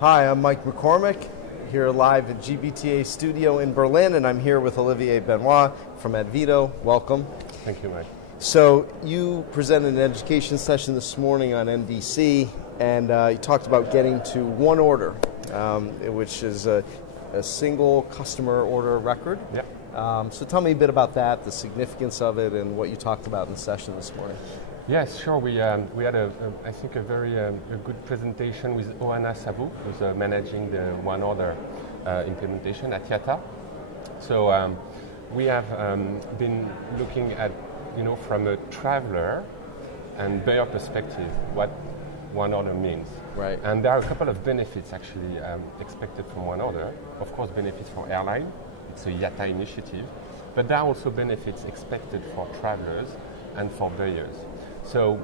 Hi, I'm Mike McCormick, here live at GBTA studio in Berlin, and I'm here with Olivier Benoit from Advito. Welcome. Thank you, Mike. So you presented an education session this morning on NDC, and you talked about getting to one order, which is a single customer order record. Yeah. So tell me a bit about that, the significance of it, and what you talked about in the session this morning. Yes, sure. We had, I think, a very good presentation with Oana Savu, who's managing the one order implementation at IATA. So we have been looking at, from a traveler and buyer perspective, what one order means. Right. And there are a couple of benefits actually expected from one order. Of course, benefits for airline. It's a IATA initiative, but there are also benefits expected for travelers and for buyers. So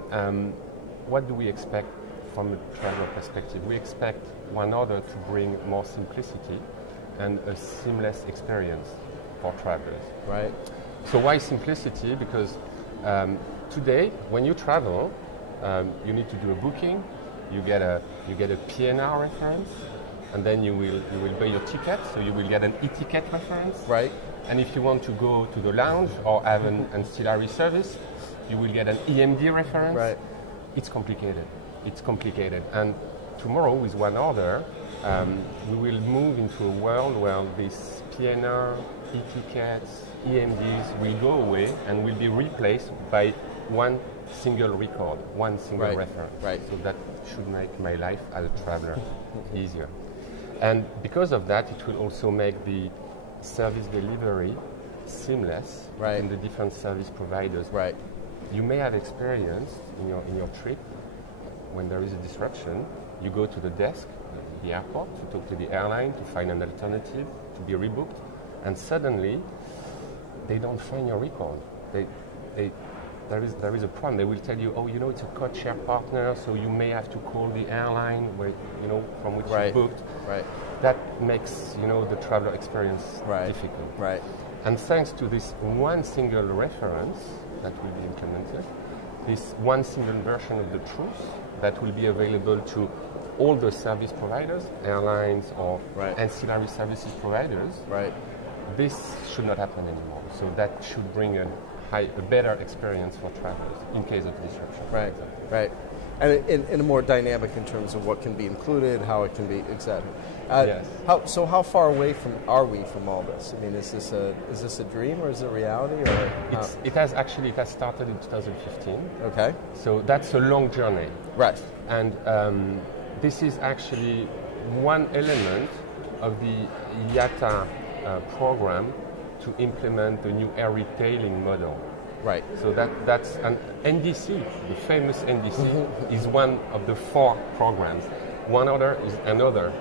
what do we expect from a traveler perspective? We expect one order to bring more simplicity and a seamless experience for travelers. Right. So why simplicity? Because today, when you travel, you need to do a booking. You get a PNR reference, and then you will buy your ticket. So you will get an e-ticket reference. Right. And if you want to go to the lounge or have an ancillary service, you will get an EMD reference. Right. It's complicated. It's complicated. And tomorrow, with one order, we will move into a world where this PNR, e-tickets, EMDs will go away and will be replaced by one single record, one single reference. Right. So that should make my life as a traveler easier. And because of that, it will also make the service delivery seamless in the different service providers. Right. You may have experienced in your trip when there is a disruption, you go to the desk at the airport to talk to the airline to find an alternative to be rebooked, and suddenly they don't find your record. There is a problem. They will tell you, it's a code-share partner, so you may have to call the airline from which you booked. Right. That makes the traveler experience difficult. Right. And thanks to this one single reference that will be implemented, this one single version of the truth that will be available to all the service providers, airlines or ancillary services providers, this should not happen anymore. So that should bring a better experience for travelers in case of disruption. Right, right. And in a more dynamic in terms of what can be included, how it can be, exactly. Yes. How far away are we from all this? I mean, is this a dream or is it a reality? Or it has started in 2015. Okay. So that's a long journey. Right. And this is actually one element of the IATA program to implement the new air retailing model. Right. So that's an NDC, the famous NDC, is one of the 4 programs. One other is another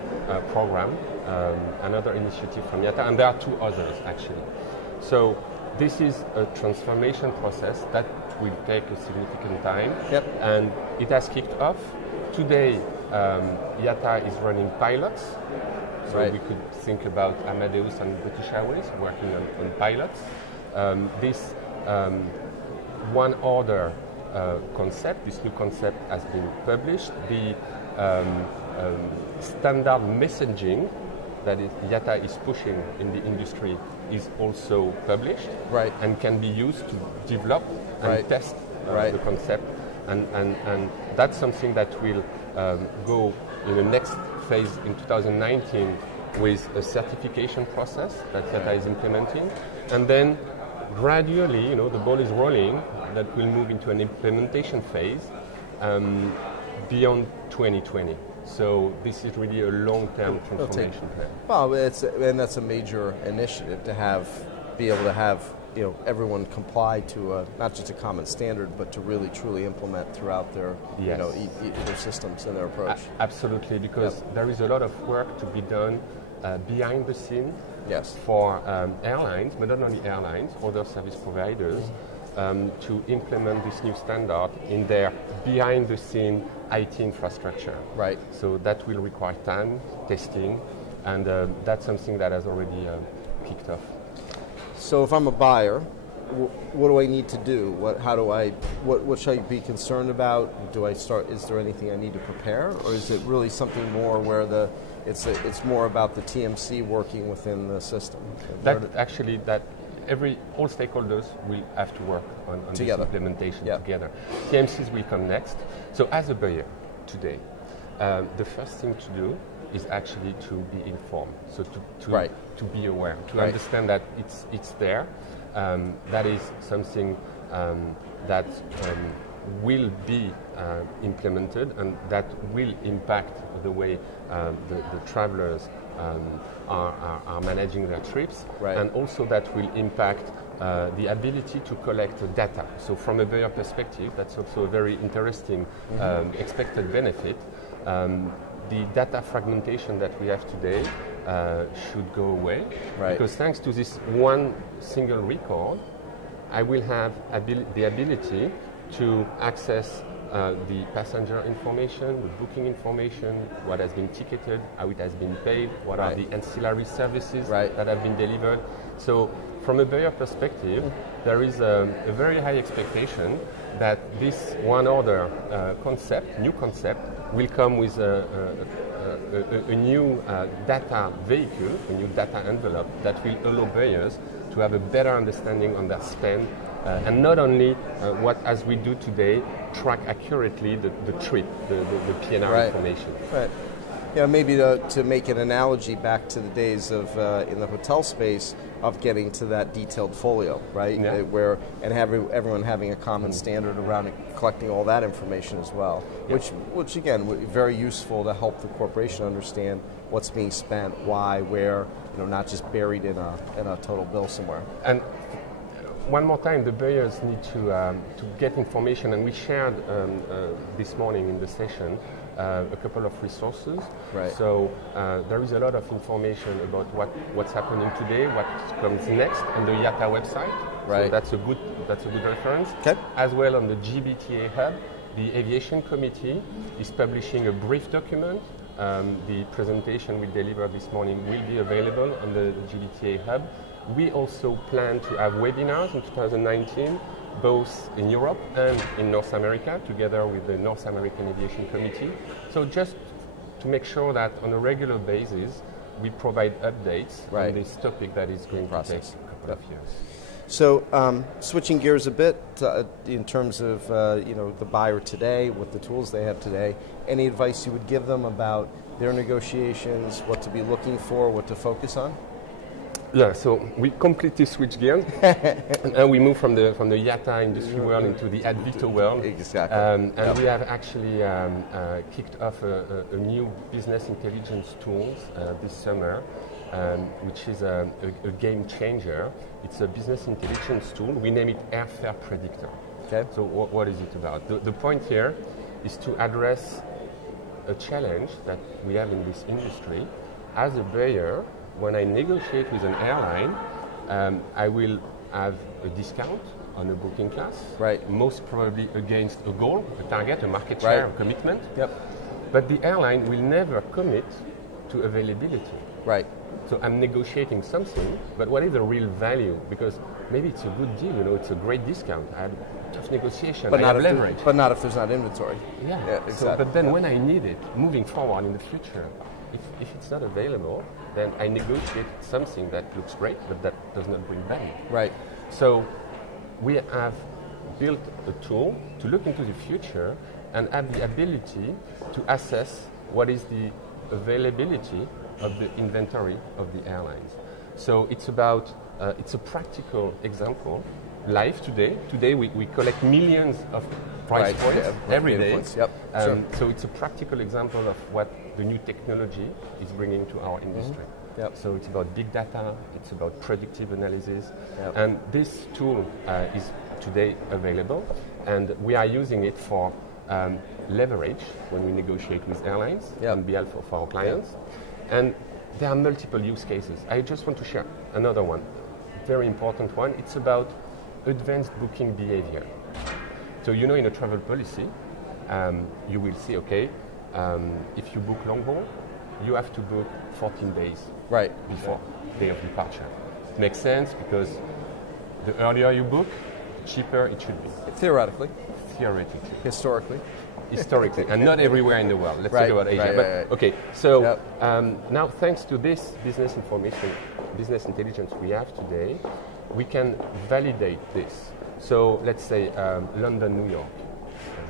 program, another initiative from IATA, and there are 2 others actually. So this is a transformation process that will take a significant time, and it has kicked off. Today, IATA is running pilots. So we could think about Amadeus and British Airways working on pilots. This one order concept, this new concept has been published. The standard messaging that IATA is pushing in the industry is also published and can be used to develop and test the concept. And that's something that will go in the next phase in 2019 with a certification process that IATA is implementing. And then gradually, the ball is rolling, that will move into an implementation phase beyond 2020. So this is really a long-term transformation plan. Well, that's a major initiative to be able to have everyone comply to not just a common standard, but to really truly implement throughout their their systems and their approach. Absolutely, because there is a lot of work to be done behind the scene for airlines, but not only airlines, other service providers, to implement this new standard in their behind-the-scene IT infrastructure. Right. So that will require time, testing, and that's something that has already kicked off. So if I'm a buyer, what do I need to do? What should I be concerned about? Do I start? Is there anything I need to prepare, or is it really something more where it's more about the TMC working within the system? All stakeholders will have to work on this implementation Yeah. together. TMCs will come next. So as a buyer today, the first thing to do is actually to be informed, so to be aware, to understand that it's there. That is something that will be implemented and that will impact the way the travelers are managing their trips, and also that will impact the ability to collect data. So from a buyer perspective, that's also a very interesting expected benefit. The data fragmentation that we have today should go away, because thanks to this one single record, I will have the ability to access the passenger information, the booking information, what has been ticketed, how it has been paid, what are the ancillary services that have been delivered. So from a buyer perspective, there is a very high expectation that this one order new concept, will come with a new data vehicle, a new data envelope that will allow buyers to have a better understanding on their spend, and not only what, as we do today, track accurately the trip, the PNR information. Right. Yeah, maybe to make an analogy back to the days of in the hotel space of getting to that detailed folio, right? Yeah. Everyone having a common standard around it, collecting all that information as well, which again, very useful to help the corporation understand what's being spent, why, where, not just buried in a total bill somewhere. And one more time, the buyers need to get information, and we shared this morning in the session a couple of resources. So there is a lot of information about what's happening today, what comes next on the IATA website. So that's a good reference. As well, on the GBTA hub, the aviation committee is publishing a brief document. The presentation we delivered this morning will be available on the GBTA hub. We also plan to have webinars in 2019, both in Europe and in North America, together with the North American Aviation Committee. So just to make sure that on a regular basis, we provide updates on this topic that is going to take a couple of years. So switching gears a bit in terms of the buyer today, with the tools they have today, any advice you would give them about their negotiations, what to be looking for, what to focus on? Yeah, so we completely switch gears, and we move from the IATA industry world into the Advito world. Exactly. And we have actually kicked off a new business intelligence tool this summer, which is a game changer. It's a business intelligence tool. We name it Airfare Predictor. So what is it about? The point here is to address a challenge that we have in this industry. As a buyer, when I negotiate with an airline, I will have a discount on a booking class, most probably against a goal, a target, a market share, a commitment. But the airline will never commit to availability. So I'm negotiating something, but what is the real value? Because maybe it's a good deal, it's a great discount. I had a tough negotiation, but I have leverage. But not if there's not inventory. Exactly. So, but then when I need it, moving forward in the future, if it's not available, then I negotiate something that looks great, but that does not bring value. So we have built a tool to look into the future and have the ability to assess what is the availability of the inventory of the airlines. So it's about, it's a practical example. Live today. Today we collect millions of price points every day. So it's a practical example of what the new technology is bringing to our industry. So it's about big data, it's about predictive analysis, and this tool is today available, and we are using it for leverage when we negotiate with airlines on behalf of our clients. And there are multiple use cases. I just want to share another one, very important one. It's about advanced booking behavior. So in a travel policy, you will see, if you book long haul, you have to book 14 days before day of departure. It makes sense because The earlier you book, the cheaper it should be. Theoretically. Theoretically. Historically. Historically, and not everywhere in the world. Let's Right, talk about Asia. right, But, right. okay, so Yep. now thanks to this business information, business intelligence we have today, we can validate this. So let's say London, New York,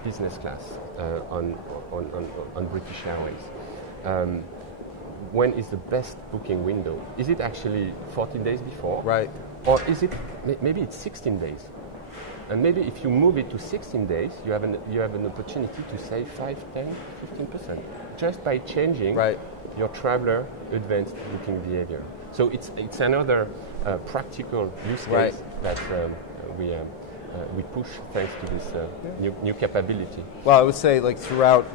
business class on British Airways. When is the best booking window? Is it actually 14 days before? Right. Or is it, maybe it's 16 days? And maybe if you move it to 16 days, you have an opportunity to save 5, 10, 15% just by changing your traveler advanced booking behavior. So it's another practical use case that we push thanks to this new capability. Well, I would say like throughout,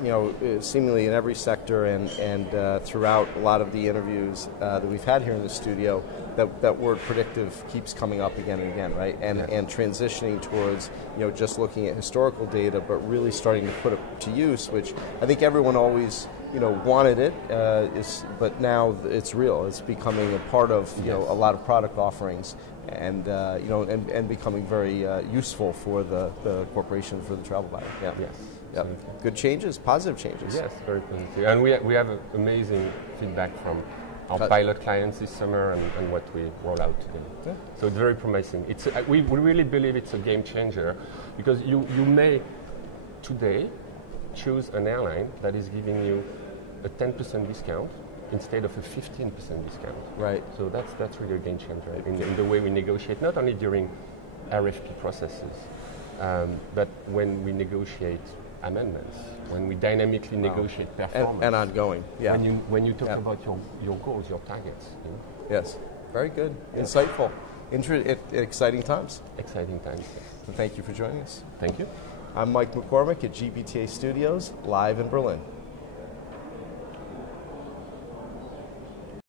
seemingly in every sector and throughout a lot of the interviews that we've had here in the studio, that word predictive keeps coming up again and again, right? And transitioning towards, just looking at historical data, but really starting to put it to use, which I think everyone always, wanted it, but now it's real. It's becoming a part of, a lot of product offerings. And and becoming very useful for the corporation, for the travel buyer. Yeah. Yes. Yep. Good changes, positive changes. Yes, very positive. And we have amazing feedback from our pilot clients this summer and what we roll out to them. Yeah. So it's very promising. We really believe it's a game changer because you may today choose an airline that is giving you a 10% discount instead of a 15% discount. Right. So that's really a game changer in the way we negotiate, not only during RFP processes, but when we negotiate amendments, when we dynamically negotiate performance. And ongoing, yeah. When you talk about your goals, your targets. Yes, very good, insightful, exciting times. Exciting times. So thank you for joining us. Thank you. I'm Mike McCormick at GBTA Studios, live in Berlin.